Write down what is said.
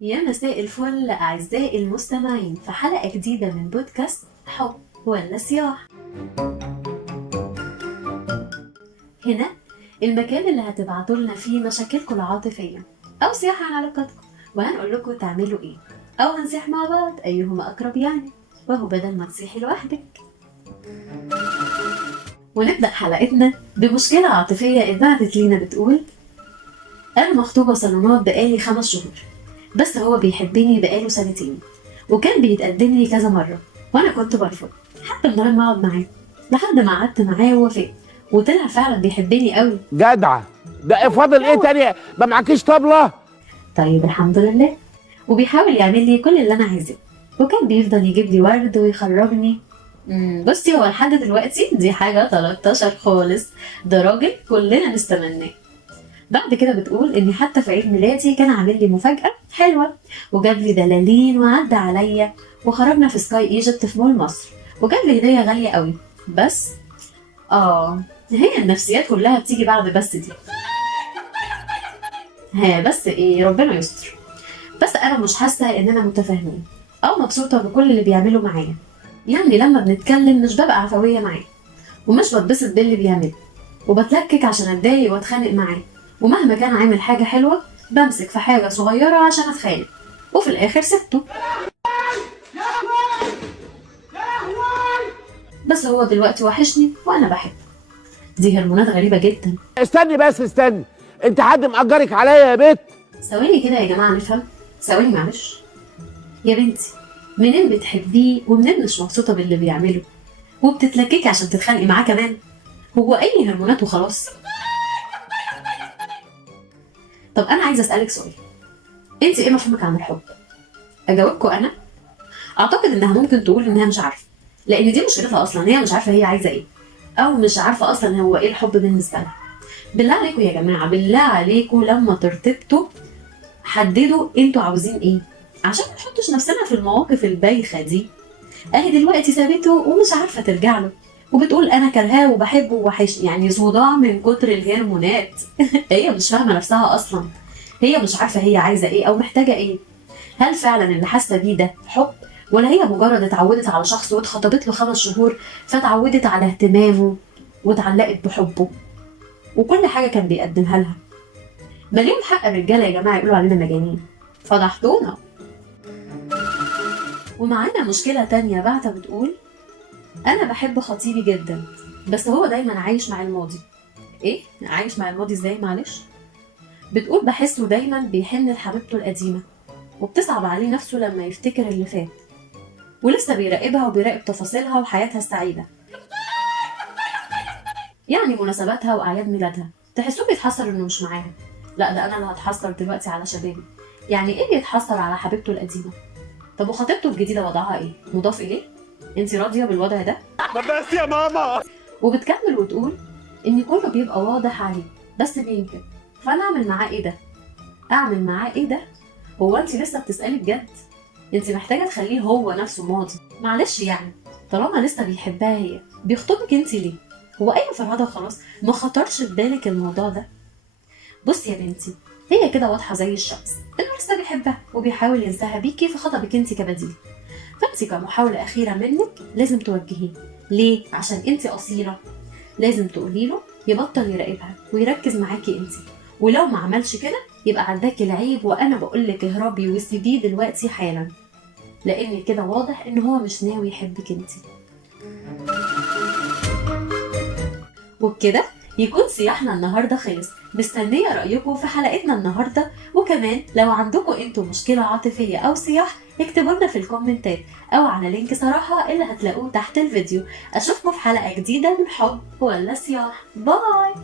يا مساء الفل أعزائي المستمعين في حلقة جديدة من بودكاست حب ولا صياح. هنا المكان اللي هتبعتوا لنا فيه مشاكلكم العاطفية أو صياح عن علاقتكم، وهنقول لكم تعملوا إيه أو هنصيح مع بعض أيهما أقرب يعني، وهو بدل ما تصيحي لوحدك. ونبدأ حلقتنا بمشكلة عاطفية اتبعتت لينا بتقول: أنا مخطوبة صالونات بقالي 5 شهور، بس هو بيحبني بقاله 2 سنين، وكان بيتقدم لي كذا مرة وأنا كنت برفض حتى من غير ما أقعد معاه، لحد ما قعدت معاه ووافقت وطلع فعلا بيحبني قوي. جدعة. ده فاضل ايه تاني؟ ما معكيش طبلة؟ طيب الحمد لله. وبيحاول يعمل لي كل اللي أنا عايزاه، وكان بيفضل يجيب لي ورد ويخرجني. بصي، هو لحد دلوقتي دي حاجة 13 خالص، ده راجل كلنا نستمناه. بعد كده بتقول اني حتى في عيد ميلادي كان عامل لي مفاجأة حلوة، وجاب لي دلالين وعدى عليا وخرجنا في سكاي ايجيبت في مول مصر، وجاب لي هدية غالية قوي. بس هي النفسيات كلها بتيجي بعد بس دي. بس ايه، ربنا يستر. بس انا مش حاسة اننا متفاهمين او مبسوطة بكل اللي بيعمله معايا. يعني لما بنتكلم مش ببقى عفوية معاه، ومش بتبسط باللي بيعمله، وبتلكك عشان اتضايق واتخانق معاه، ومهما كان عامل حاجة حلوة بمسك في حاجة صغيرة عشان اتخانق، وفي الاخر سبته. بس هو دلوقتي وحشني وانا بحبه. دي هرمونات غريبة جدا. استني بس استني، انت حد مأجرك عليا يا بت؟ ثواني كده يا جماعة نفهم، ثواني معلش. يا بنتي، منين بتحبيه ومنين مش مبسوطة باللي بيعمله وبتتلككي عشان تتخانقي معاه كمان؟ هو اي هرمونات وخلاص. طب انا عايزة اسألك سؤال، انت ايه مفهومك عن الحب؟ اجاوبكم انا؟ اعتقد انها ممكن تقول انها مش عارفه، لان دي مشكلتها اصلا، هي مش عارفه هي عايزه ايه، او مش عارفه اصلا هو ايه الحب بالنسبه لها. بالله عليكم يا جماعه، بالله عليكم لما ترتبطوا حددوا انتوا عاوزين ايه، عشان ما نحطش نفسنا في المواقف البايخه دي. اهي دلوقتي سابته ومش عارفه ترجع له، وبتقول انا كرهاه وبحبه ووحشني، يعني صداع من كتر الهرمونات. هي مش فاهمه نفسها اصلا، هي مش عارفه هي عايزه ايه او محتاجه ايه. هل فعلا اللي حاسه بيه ده حب، ولا هي مجرد اتعودت على شخص واتخطبت له 5 شهور فتعودت على اهتمامه واتعلقت بحبه وكل حاجه كان بيقدمها لها؟ مليون حق الرجاله يا جماعه يقولوا علينا مجانين، فضحتونا. ومعانا مشكله تانية بعتة بتقول: انا بحب خطيبي جدا، بس هو دايما عايش مع الماضي. ايه عايش مع الماضي ازاي معلش؟ بتقول بحسه دايما بيحن لحبيبته القديمه، وبتصعب عليه نفسه لما يفتكر اللي فات، ولسه بيراقبها وبيراقب تفاصيلها وحياتها السعيدة، يعني مناسباتها وأعياد ميلادها. تحسوه بيتحسر إنه مش معاها. لا، ده أنا اللي هتحسر دلوقتي على شبابي. يعني إيه بيتحسر على حبيبته القديمة؟ طب وخطيبته الجديدة وضعها إيه؟ مضاف إليه؟ أنت راضية بالوضع ده؟ بس يا ماما. وبتكمل وتقول إن كله بيبقى واضح عليه بس بينكر، فأنا أعمل معاه إيه ده؟ أعمل معاه إيه ده؟ هو أنت لسه بتسألي بجد؟ انت محتاجه تخليه هو نفسه ماضي. معلش يعني، طالما لسه بيحبها هي بيخطبك انت ليه؟ هو اي فرهده وخلاص؟ ما خطرش في بالك الموضوع ده؟ بصي يا بنتي، هي كده واضحه زي الشمس انه لسه بيحبها وبيحاول ينساها بيكي فخطبك انت كبديل. فانت كمحاوله اخيره منك لازم توجهيه. ليه؟ عشان انت اصيله. لازم تقولي له يبطل يراقبها ويركز معاكي انت، ولو ما عملش كده يبقى عندك العيب، وانا بقولك اهربي وسيبيه دلوقتي حالا، لان كده واضح ان هو مش ناوي يحبك انت. وبكده يكون صياحنا النهارده خلص. مستنيه رايكم في حلقتنا النهارده، وكمان لو عندكم انتوا مشكله عاطفيه او صياح اكتبوا لنا في الكومنتات او على لينك صراحه اللي هتلاقوه تحت الفيديو. اشوفكم في حلقه جديده من حب ولا صياح. باي.